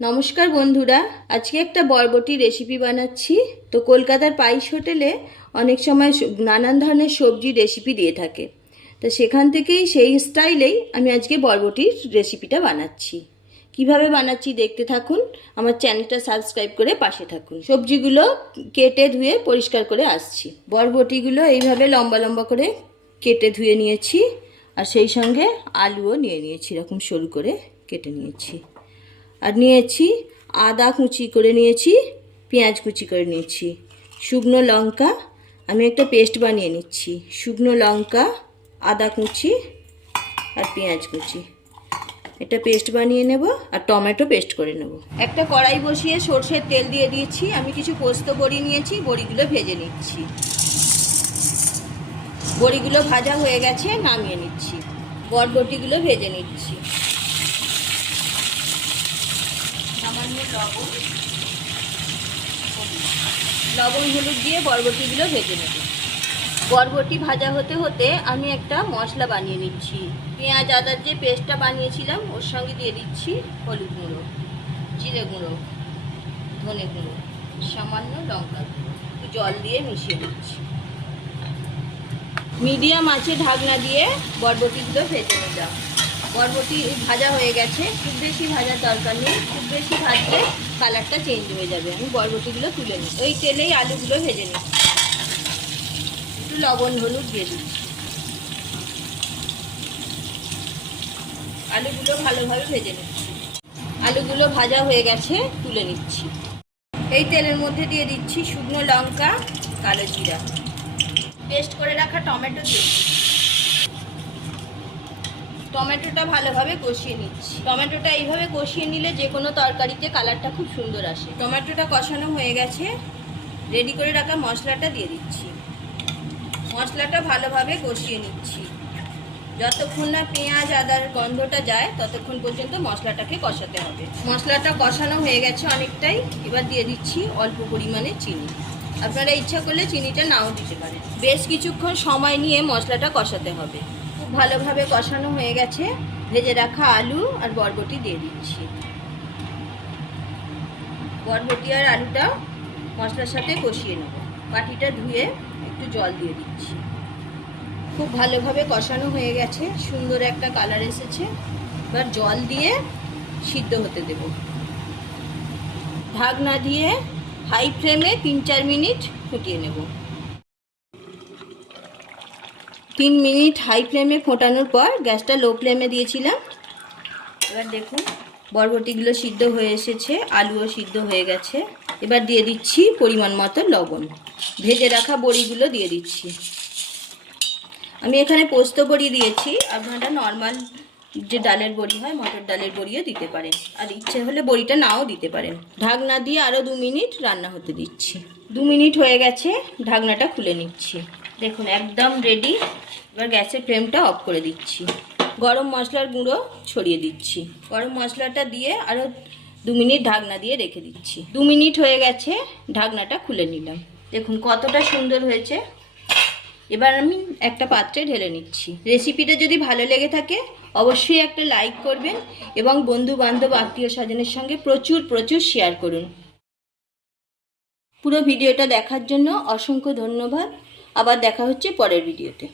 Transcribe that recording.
নমস্কার বন্ধুরা, আজকে একটা বরবটি রেসিপি বানাচ্ছি। তো কলকাতার পাইস হোটেলে অনেক সময় নানান ধরনের সবজি রেসিপি দিয়ে থাকে। তো সেখান থেকেই সেই স্টাইলেই আমি আজকে বরবটির রেসিপিটা বানাচ্ছি। কিভাবে বানাচ্ছি দেখতে থাকুন, আমার চ্যানেলটা সাবস্ক্রাইব করে পাশে থাকুন। সবজিগুলো কেটে ধুয়ে পরিষ্কার করে আসছি। বরবটিগুলো এইভাবে লম্বা লম্বা করে কেটে ধুয়ে নিয়েছি, আর সেই সঙ্গে আলুও নিয়ে নিয়েছি, এরকম সরু করে কেটে নিয়েছি। আর নিয়েছি আদা কুচি করে নিয়েছি, পেঁয়াজ কুচি করে নিয়েছি, শুকনো লঙ্কা আমি একটা পেস্ট বানিয়ে নিচ্ছি। শুকনো লঙ্কা, আদা কুচি আর পেঁয়াজ কুচি এটা পেস্ট বানিয়ে নেব, আর টমেটো পেস্ট করে নেব। একটা কড়াই বসিয়ে সরষের তেল দিয়ে দিয়েছি। আমি কিছু পোস্ত বড়ি নিয়েছি, বড়িগুলো ভেজে নিচ্ছি। বড়িগুলো ভাজা হয়ে গেছে, নামিয়ে নিচ্ছি। বরবটিগুলো ভেজে নিচ্ছি। সামান্য লবণ হলুদ দিয়ে বরবটিগুলো ভেজে নেব। বরবটি ভাজা হতে হতে আমি একটা মশলা বানিয়ে নিচ্ছি। পেঁয়াজ আদার যে পেস্টটা বানিয়েছিলাম ওর সঙ্গে দিয়ে দিচ্ছি হলুদ গুঁড়ো, জিরে গুঁড়ো, ধনে গুঁড়ো, সামান্য লঙ্কা গুঁড়ো, একটু জল দিয়ে মিশিয়ে দিচ্ছি। মিডিয়াম আঁচে ঢাকনা দিয়ে বরবটিগুলো ভেজে নিলাম। বরবটি ভাজা হয়ে গেছে, খুব বেশি ভাজার দরকার নেই, খুব বেশি ভাজলে কালারটা চেঞ্জ হয়ে যাবে। আমি বরবটিগুলো তুলে নিই। ওই তেলেই আলুগুলো ভেজে নিচ্ছি। একটু লবণ হলুদ দিয়ে দিচ্ছি। আলুগুলো ভালোভাবে ভেজে নিচ্ছি। আলুগুলো ভাজা হয়ে গেছে, তুলে নিচ্ছি। এই তেলের মধ্যে দিয়ে দিচ্ছি শুকনো লঙ্কা, কালো জিরা, পেস্ট করে রাখা টমেটো দিয়ে দিচ্ছি। টমেটোটা ভালোভাবে কষিয়ে নিচ্ছি। টমেটোটা এইভাবে কষিয়ে নিলে যে কোনো তরকারিতে কালারটা খুব সুন্দর আসে। টমেটোটা কষানো হয়ে গেছে, রেডি করে রাখা মশলাটা দিয়ে দিচ্ছি। মশলাটা ভালোভাবে কষিয়ে নিচ্ছি। যতক্ষণ না পেঁয়াজ আদার গন্ধটা যায় ততক্ষণ পর্যন্ত মশলাটাকে কষাতে হবে। মশলাটা কষানো হয়ে গেছে অনেকটাই, এবার দিয়ে দিচ্ছি অল্প পরিমাণে চিনি। আপনারা ইচ্ছা করলে চিনিটা নাও দিতে পারেন। বেশ কিছুক্ষণ সময় নিয়ে মশলাটা কষাতে হবে। খুব ভালোভাবে কষানো হয়ে গেছে, ভেজে রাখা আলু আর বরবটি দিয়ে দিচ্ছি। বরবটি আর আলুটা মশলার সাথে কষিয়ে নেব। বাটিটা ধুয়ে একটু জল দিয়ে দিচ্ছি। খুব ভালোভাবে কষানো হয়ে গেছে, সুন্দর একটা কালার এসেছে। এবার জল দিয়ে সিদ্ধ হতে দেব। ঢাকনা দিয়ে হাই ফ্লেমে 3-4 মিনিট ফুটিয়ে নেব। 3 মিনিট হাই ফ্লেমে ফোটানোর পর গ্যাসটা লো ফ্লেমে দিয়েছিলাম। এবার দেখুন বরবটিগুলো সিদ্ধ হয়ে এসেছে, আলুও সিদ্ধ হয়ে গেছে। এবার দিয়ে দিচ্ছি পরিমাণ মতো লবণ। ভেজে রাখা বড়িগুলো দিয়ে দিচ্ছি। আমি এখানে পোস্ত বড়ি দিয়েছি, আপনারা নর্মাল যে ডালের বড়ি হয়, মটর ডালের বড়িও দিতে পারেন, আর ইচ্ছে হলে বড়িটা নাও দিতে পারেন। ঢাকনা দিয়ে আরও 2 মিনিট রান্না হতে দিচ্ছি। 2 মিনিট হয়ে গেছে, ঢাকনাটা খুলে নিচ্ছি। দেখুন একদম রেডি। এবার গ্যাসের ফ্লেমটা অফ করে দিচ্ছি। গরম মশলার গুঁড়ো ছড়িয়ে দিচ্ছি। গরম মশলাটা দিয়ে আরও 2 মিনিট ঢাকনা দিয়ে রেখে দিচ্ছি। 2 মিনিট হয়ে গেছে, ঢাকনাটা খুলে নিলাম। দেখুন কতটা সুন্দর হয়েছে। এবার আমি একটা পাত্রে ঢেলে নিচ্ছি। রেসিপিটা যদি ভালো লেগে থাকে অবশ্যই একটা লাইক করবেন, এবং বন্ধু বান্ধব আত্মীয় স্বজনের সঙ্গে প্রচুর প্রচুর শেয়ার করুন। পুরো ভিডিওটা দেখার জন্য অসংখ্য ধন্যবাদ। আবার দেখা হচ্ছে পরের ভিডিওতে।